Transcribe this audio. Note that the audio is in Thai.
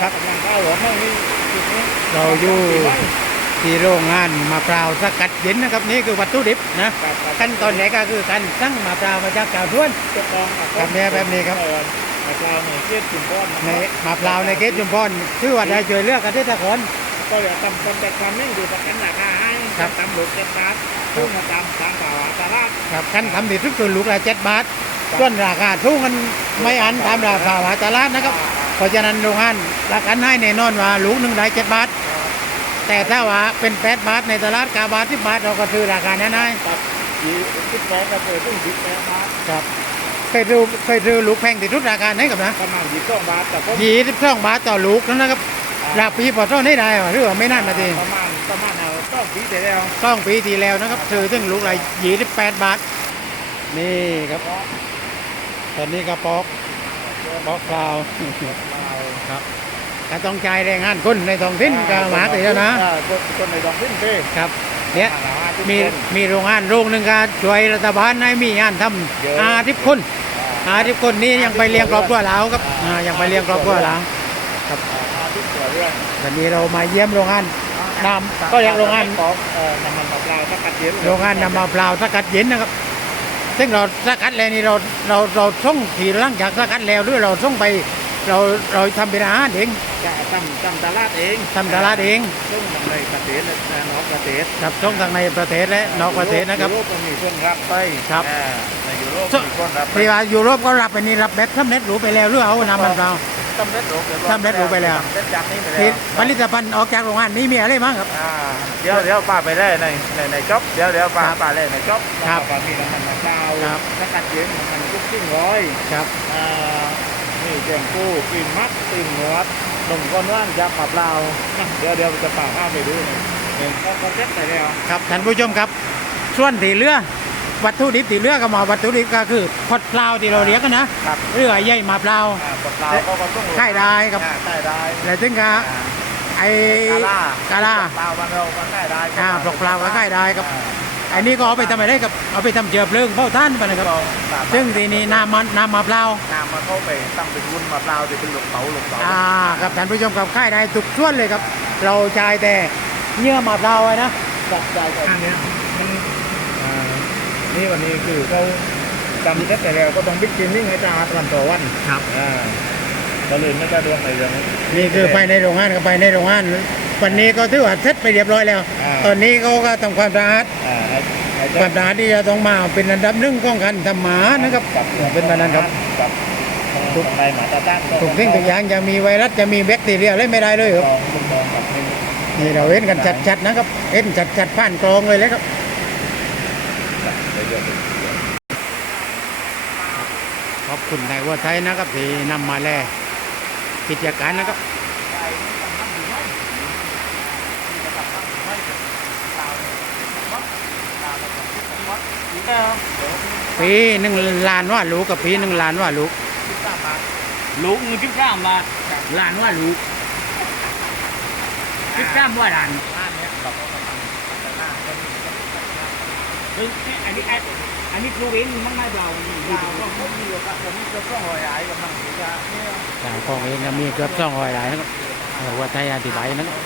ครับกำลังเข้าหลวงมั่งนี่จุดนี้เราอยู่ที่โรงงานมะพร้าวสกัดเย็นนะครับนี่คือวัตถุดิบนะครับครับขั้นตอนแรกก็คือการสั่งมะพร้าวมาจากชาวสวนจะกองอะครับเนี่ยแบบนี้ครับเออมะพร้าวเนี่ยเกล็ดจุ่มก้อนนะในมะพร้าวในเกตจุมพรชื่อว่าได้ช่วยเหลือกเกษตรกรก็อย่าทำคนแต่ความไม่ดูประกันราคาให้ครับตำรวจเจ็ดบาทซื้อมาตามตามข่าวตลาดครับขั้นทำดีทุกตัวลูกละเจ็ดบาทส่วนราคาทุ่งกันไม่อันตามราคาหาตลาดนะครับเพราะฉะนั้นโรงงาน ราคาให้แน่นอนว่าลูกหนึ่งได้เจ็ดบาท แต่ถ้าว่าเป็นแปดบาทในตลาดกาบาทที่บาทเราก็ซื้อราคานั้นได้ครับยี่สิบแปดก็เคยต้องสิบแปดบาทครับเคยดูเคยดูลูกแพงที่สุดราคาไหนกับนะประมาณยี่สิบสองบาทแต่ก็ยี่สิบสองบาทต่อลูกนะครับราปีพอเท่านี้ได้วะหรือว่าไม่นั่นนะทีประมาณประมาณเอาต้องปีเดียวสองปีที่แล้วนะครับซื้อถึงลูกละยี่สิบแปดบาทนี่ครับ ตอนนี้ก็ปอกปอกเปล่าครับ ก็ต้องจ่ายแรงงานคนในท้องถิ่นก็หมาตีแล้วนะอ่าคนคนในท้องถิ่นเต้ครับเนี่ยอ่าทุกมีคนมีโรงงานโรงหนึ่งก็ช่วยรัฐบาลให้มีงานทเยอะำอาทิตย์คนอาทิตย์คนนี้ยังไปเลี้ยงครอบครัวเราครับอ่ายังไปเลี้ยงครอบครัวเราอ่าทุกตัวเรื่องวันนี้เรามาเยี่ยมโรงงานน้ำก็เรียกโรงงานของเอ่อน้ำมันมะพร้าวสกัดเย็นโรงงานนำมาเปล่าวสกัดเย็นนะครับ ซึ่งเราสกัดแล้วนี่เราเราเราส่งทีหลังจากสกัดแล้วหรือเราส่งไป เราเราทำเป็นอาหารเองจะทำทำตลาดเองทำตลาดเองซึ่งในประเทศและนอกประเทศครับส่งทางในประเทศและนอกประเทศนะครับยุโรปก็มีคนรับไปครับอ่าในยุโรปส่มีคนรับไปที่ว่ายุโรปก็รับไปนี่รับแบบสำเร็จรูปไปแล้วหรือเอาน้ำมันเปล่าสำเร็จรูปเรียบร้อยสำเร็จรูปไปแล้วสำเร็จจากนี้ไปแล้ที่วผลิตภัณฑ์ออกจากโรงงานนี้มีอะไรบ้างครับอ่าเดี๋ยวเดี๋ยวป้าไปได้ในในในจ็อบเดี๋ยวเดี๋ยวป้าครับป้าเลยในจ็อบครับแล้วก็มีน้ำมันมะพร้าวครับสกัดเย็นน้ำมันกุ๊กกิ้งร้อยครับอ่า นี่แกงปูปีนมัดปีนหนวดนมก้อนว่างจากมะพร้าวนะเดี๋ยวเดี๋ยวจะป่าข้าวไปดูหน่อยเนี่ยเขาเขาเซ็ตไปแล้วครับท่านผู้ชมครับส่วนที่เหลือวัตถุดิบที่เหลือก็มาวัตถุดิบก็คือพอดเปล่าที่เราเรียกกันนะครับเรือใหญ่มาเปล่าอ่ามะพร้าวเขาก็ต้องไข่ได้ครับอ่าไข่ได้แล้วถึงก็อ่าไอ้กาล่ากาล่าเปล่าบางเราก็ไข่ได้อ่าเปล่าก็ไข่ได้ครับ อ่าไอ้นี่ก็เอาไปทำอะไรครับเอาไปทำเจือเพลิงเผาท่านไปนะครับลองสามารถซึ่งทีนี้น้ำมันน้ำมะพร้าวน้ำมันเข้าไปตั้งเป็นวุ้นมะพร้าวจะเป็นหลกเต๋าหลกเต๋าอ่ากับท่านผู้ชมกับค่ายได้ทุกส่วนเลยครับ เราใช้แต่เนื้อมะพร้าวไว้นะจับใจกันอันเนี้ยมันอ่านี่วันนี้คือเขาจำเซ็ตไปแล้วก็ต้องบิ๊กจินนิ่งให้จ้าวันต่อวันครับอ่าก็เลยไม่ได้ดวงในเรื่องนี้ นี่คือไปในโรงงานก็ไปในโรงงานวันนี้ก็ถือว่าเสร็จไปเรียบร้อยแล้ว อ่า ตอนนี้เขาก็ทำความสะอาด อ่า ให้ให้คเจ้าวามสะอาดที่จะต้องมาเป็นอันดับหนึ่งของการทำหมานะครับกับเป็นแบบนั้นครับกับตรงในหมาตาตั้งทุกสิ่งทุกอย่างจะมีไวรัสจะมีแบคทีเรียอะไรไม่ได้เลยครับลองลูกลองกับนี่นี่เราเห็นกันชัดๆนะครับเห็นชัดๆผ่านกรองเลยเลยครับเยอะๆขอบคุณนายวัวไทยนะครับที่นำมาแลกิจการนะครับ ปีหนึ่งล้านว่าลูกกับปีหนึ่งล้านว่าลูกลูกเงินสิบสามบาทหลานว่าลูกสิบสามว่าหลานเฮ้ยอันนี้อันนี้ลูกเองมันไม่เบาดูดูก็พวกนี้ก็ผมก็ต้องหอยหายกับมันถือว่าเนี่ยทางกองเองก็มีเกือบสองร้อยรายนะครับนายวัวไทยอธิบายนะครับ